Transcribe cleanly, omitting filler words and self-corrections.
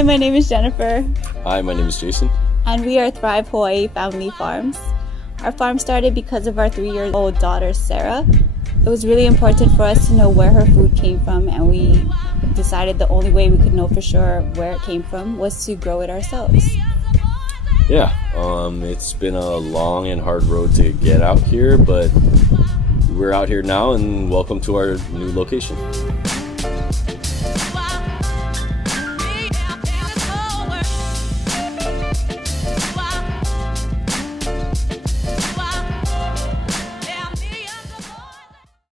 Hi, my name is Jennifer, Hi, my name is Jason. and we are Thrive Hawaii Family Farms. Our farm started because of our 3-year-old daughter, Sarah. It was really important for us to know where her food came from, and we decided the only way we could know for sure where it came from was to grow it ourselves. Yeah, it's been a long and hard road to get out here, but we're out here now, and welcome to our new location.